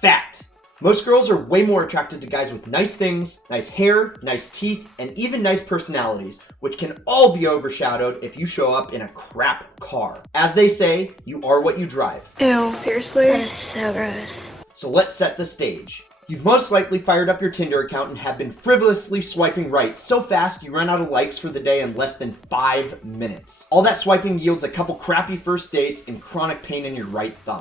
Fact. Most girls are way more attracted to guys with nice things, nice hair, nice teeth, and even nice personalities, which can all be overshadowed if you show up in a crap car. As they say, you are what you drive. Ew, seriously? That is so gross. So let's set the stage. You've most likely fired up your Tinder account and have been frivolously swiping right so fast you run out of likes for the day in less than 5 minutes. All that swiping yields a couple crappy first dates and chronic pain in your right thumb.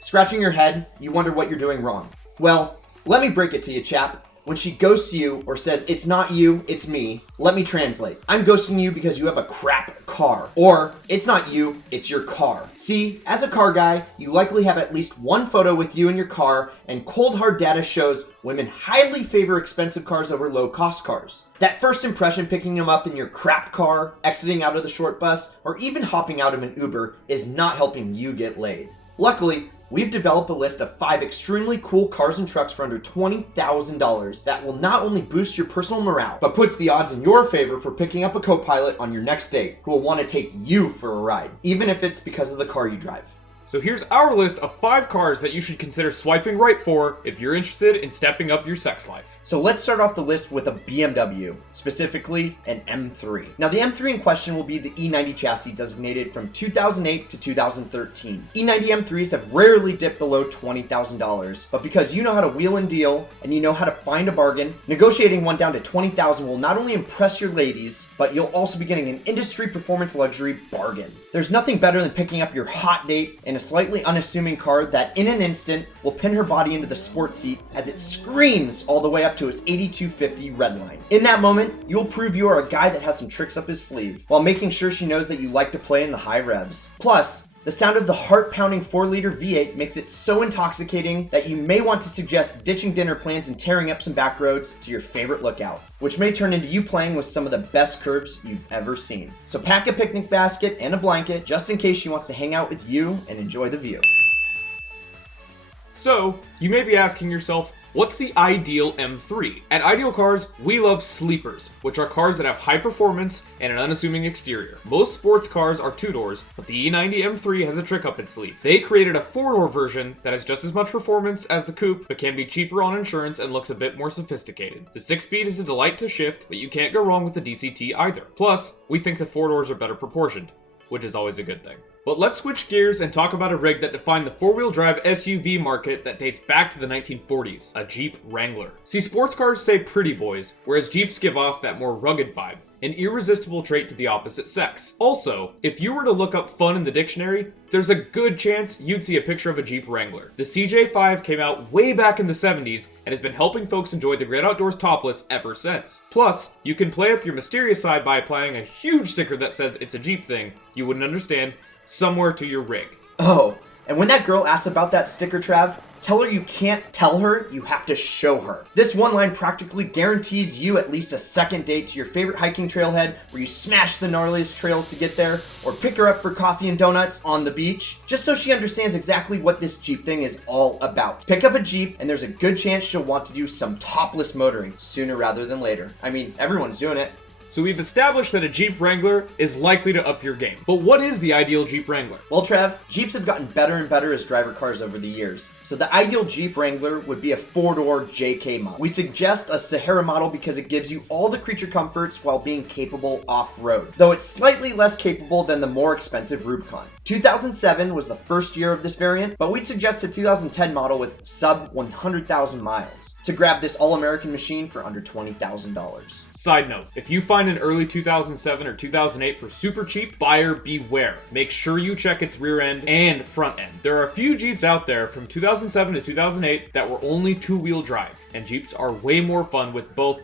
Scratching your head, you wonder what you're doing wrong. Well, let me break it to you, chap. When she ghosts you or says, "It's not you, it's me," let me translate. I'm ghosting you because you have a crap car. Or, "It's not you, it's your car." See, as a car guy, you likely have at least one photo with you in your car, and cold hard data shows women highly favor expensive cars over low cost cars. That first impression, picking them up in your crap car, exiting out of the short bus, or even hopping out of an Uber is not helping you get laid. Luckily, we've developed a list of 5 extremely cool cars and trucks for under $20,000 that will not only boost your personal morale, but puts the odds in your favor for picking up a co-pilot on your next date who will want to take you for a ride, even if it's because of the car you drive. So here's our list of 5 cars that you should consider swiping right for if you're interested in stepping up your sex life. So let's start off the list with a BMW, specifically an M3. Now the M3 in question will be the E90 chassis designated from 2008 to 2013. E90 M3s have rarely dipped below $20,000, but because you know how to wheel and deal and you know how to find a bargain, negotiating one down to $20,000 will not only impress your ladies, but you'll also be getting an industry performance luxury bargain. There's nothing better than picking up your hot date in a slightly unassuming car that in an instant will pin her body into the sports seat as it screams all the way up to its 8250 red line. In that moment, you'll prove you are a guy that has some tricks up his sleeve, while making sure she knows that you like to play in the high revs. Plus, the sound of the heart-pounding 4-liter V8 makes it so intoxicating that you may want to suggest ditching dinner plans and tearing up some back roads to your favorite lookout, which may turn into you playing with some of the best curves you've ever seen. So pack a picnic basket and a blanket just in case she wants to hang out with you and enjoy the view. So, you may be asking yourself, what's the ideal M3? At Ideal Cars, we love sleepers, which are cars that have high performance and an unassuming exterior. Most sports cars are 2-doors, but the E90 M3 has a trick up its sleeve. They created a 4-door version that has just as much performance as the coupe, but can be cheaper on insurance and looks a bit more sophisticated. The 6-speed is a delight to shift, but you can't go wrong with the DCT either. Plus, we think the 4 doors are better proportioned, which is always a good thing. But let's switch gears and talk about a rig that defined the 4-wheel drive SUV market that dates back to the 1940s, a Jeep Wrangler. See, sports cars say pretty boys, whereas Jeeps give off that more rugged vibe, an irresistible trait to the opposite sex. Also, if you were to look up fun in the dictionary, there's a good chance you'd see a picture of a Jeep Wrangler. The CJ5 came out way back in the 70s and has been helping folks enjoy the great outdoors topless ever since. Plus, you can play up your mysterious side by applying a huge sticker that says it's a Jeep thing you wouldn't understand somewhere to your rig. Oh, and when that girl asks about that sticker, Trav, tell her you can't tell her, you have to show her. This one line practically guarantees you at least a second date to your favorite hiking trailhead where you smash the gnarliest trails to get there, or pick her up for coffee and donuts on the beach, just so she understands exactly what this Jeep thing is all about. Pick up a Jeep and there's a good chance she'll want to do some topless motoring sooner rather than later. I mean, everyone's doing it. So we've established that a Jeep Wrangler is likely to up your game. But what is the ideal Jeep Wrangler? Well, Trev, Jeeps have gotten better and better as driver cars over the years. So the ideal Jeep Wrangler would be a 4-door JK model. We suggest a Sahara model because it gives you all the creature comforts while being capable off-road, though it's slightly less capable than the more expensive Rubicon. 2007 was the first year of this variant, but we'd suggest a 2010 model with sub 100,000 miles to grab this all-American machine for under $20,000. Side note, if you find an early 2007 or 2008 for super cheap, buyer beware. Make sure you check its rear end and front end. There are a few Jeeps out there from 2007 to 2008 that were only 2-wheel drive, and Jeeps are way more fun with both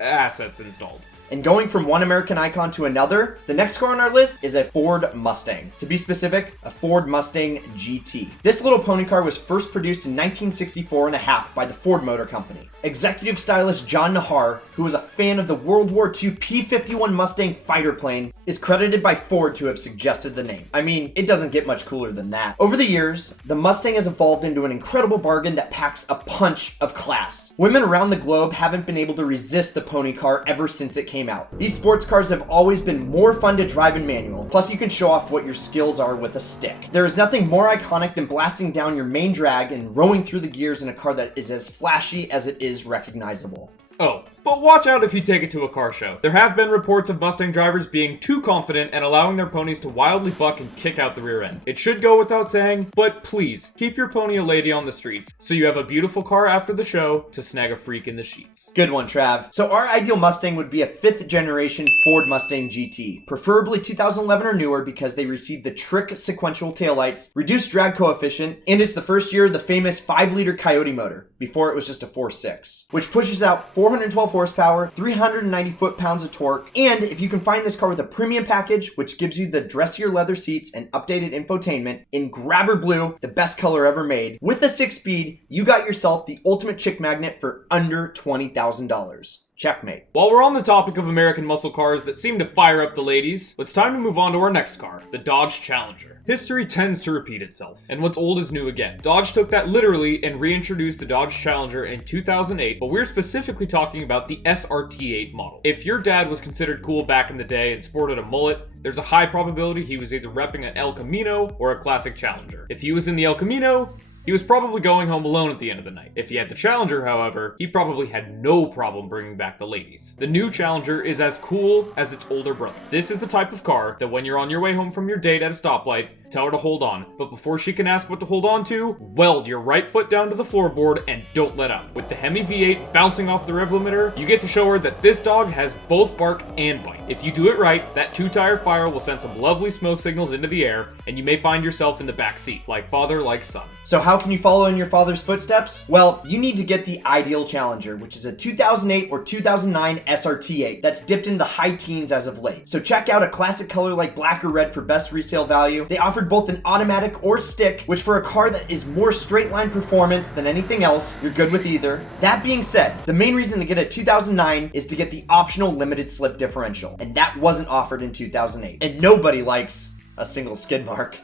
assets installed. And going from one American icon to another, the next car on our list is a Ford Mustang. To be specific, a Ford Mustang GT. This little pony car was first produced in 1964 and a half by the Ford Motor Company. Executive stylist John Nahar, who was a fan of the World War II P-51 Mustang fighter plane, is credited by Ford to have suggested the name. I mean, it doesn't get much cooler than that. Over the years, the Mustang has evolved into an incredible bargain that packs a punch of class. Women around the globe haven't been able to resist the pony car ever since it came came out. These sports cars have always been more fun to drive in manual, plus you can show off what your skills are with a stick. There is nothing more iconic than blasting down your main drag and rowing through the gears in a car that is as flashy as it is recognizable. Oh, but watch out if you take it to a car show. There have been reports of Mustang drivers being too confident and allowing their ponies to wildly buck and kick out the rear end. It should go without saying, but please, keep your pony a lady on the streets, so you have a beautiful car after the show to snag a freak in the sheets. Good one, Trav. So our ideal Mustang would be a 5th generation Ford Mustang GT, preferably 2011 or newer because they received the trick sequential taillights, reduced drag coefficient, and it's the first year of the famous 5-liter Coyote motor, before it was just a 4.6, which pushes out 412 horsepower, 390 foot-pounds of torque, and if you can find this car with a premium package, which gives you the dressier leather seats and updated infotainment in grabber blue, the best color ever made, with the 6-speed, you got yourself the ultimate chick magnet for under $20,000. Checkmate. While we're on the topic of American muscle cars that seem to fire up the ladies, it's time to move on to our next car, the Dodge Challenger. History tends to repeat itself, and what's old is new again. Dodge took that literally and reintroduced the Dodge Challenger in 2008, but we're specifically talking about the SRT8 model. If your dad was considered cool back in the day and sported a mullet, there's a high probability he was either repping an El Camino or a classic Challenger. If he was in the El Camino, he was probably going home alone at the end of the night. If he had the Challenger, however, he probably had no problem bringing back the ladies. The new Challenger is as cool as its older brother. This is the type of car that when you're on your way home from your date at a stoplight, tell her to hold on. But before she can ask what to hold on to, weld your right foot down to the floorboard and don't let up. With the Hemi V8 bouncing off the rev limiter, you get to show her that this dog has both bark and bite. If you do it right, that 2-tire fire will send some lovely smoke signals into the air, and you may find yourself in the back seat, like father, like son. So how can you follow in your father's footsteps? Well, you need to get the ideal Challenger, which is a 2008 or 2009 SRT8 that's dipped into the high teens as of late. So check out a classic color like black or red for best resale value. They offered both an automatic or stick, which for a car that is more straight line performance than anything else, you're good with either. That being said, the main reason to get a 2009 is to get the optional limited slip differential, and that wasn't offered in 2008. And nobody likes a single skid mark.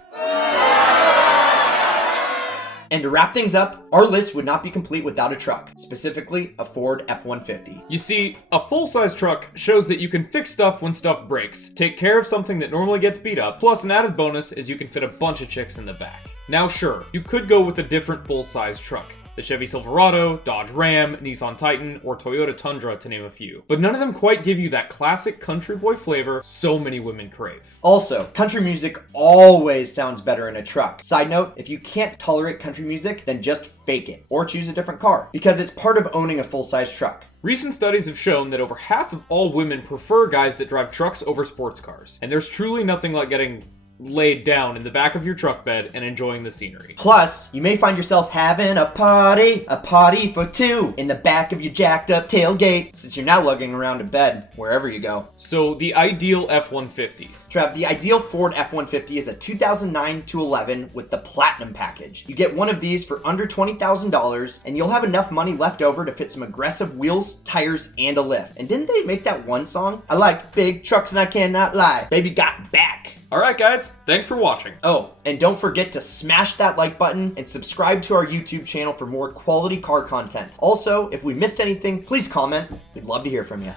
And to wrap things up, our list would not be complete without a truck, specifically a Ford F-150. You see, a full-size truck shows that you can fix stuff when stuff breaks, take care of something that normally gets beat up, plus an added bonus is you can fit a bunch of chicks in the back. Now sure, you could go with a different full-size truck. The Chevy Silverado, Dodge Ram, Nissan Titan, or Toyota Tundra to name a few. But none of them quite give you that classic country boy flavor so many women crave. Also, country music always sounds better in a truck. Side note, if you can't tolerate country music, then just fake it, or choose a different car, because it's part of owning a full-size truck. Recent studies have shown that over half of all women prefer guys that drive trucks over sports cars. And there's truly nothing like getting laid down in the back of your truck bed and enjoying the scenery. Plus, you may find yourself having a party for two in the back of your jacked up tailgate, since you're now lugging around to bed wherever you go. So the ideal F-150. Trav, the ideal Ford F-150 is a 2009 to 11 with the Platinum package. You get one of these for under $20,000, and you'll have enough money left over to fit some aggressive wheels, tires, and a lift. And didn't they make that one song? I like big trucks and I cannot lie. Baby got back. Alright guys, thanks for watching. Oh, and don't forget to smash that like button and subscribe to our YouTube channel for more quality car content. Also, if we missed anything, please comment. We'd love to hear from you.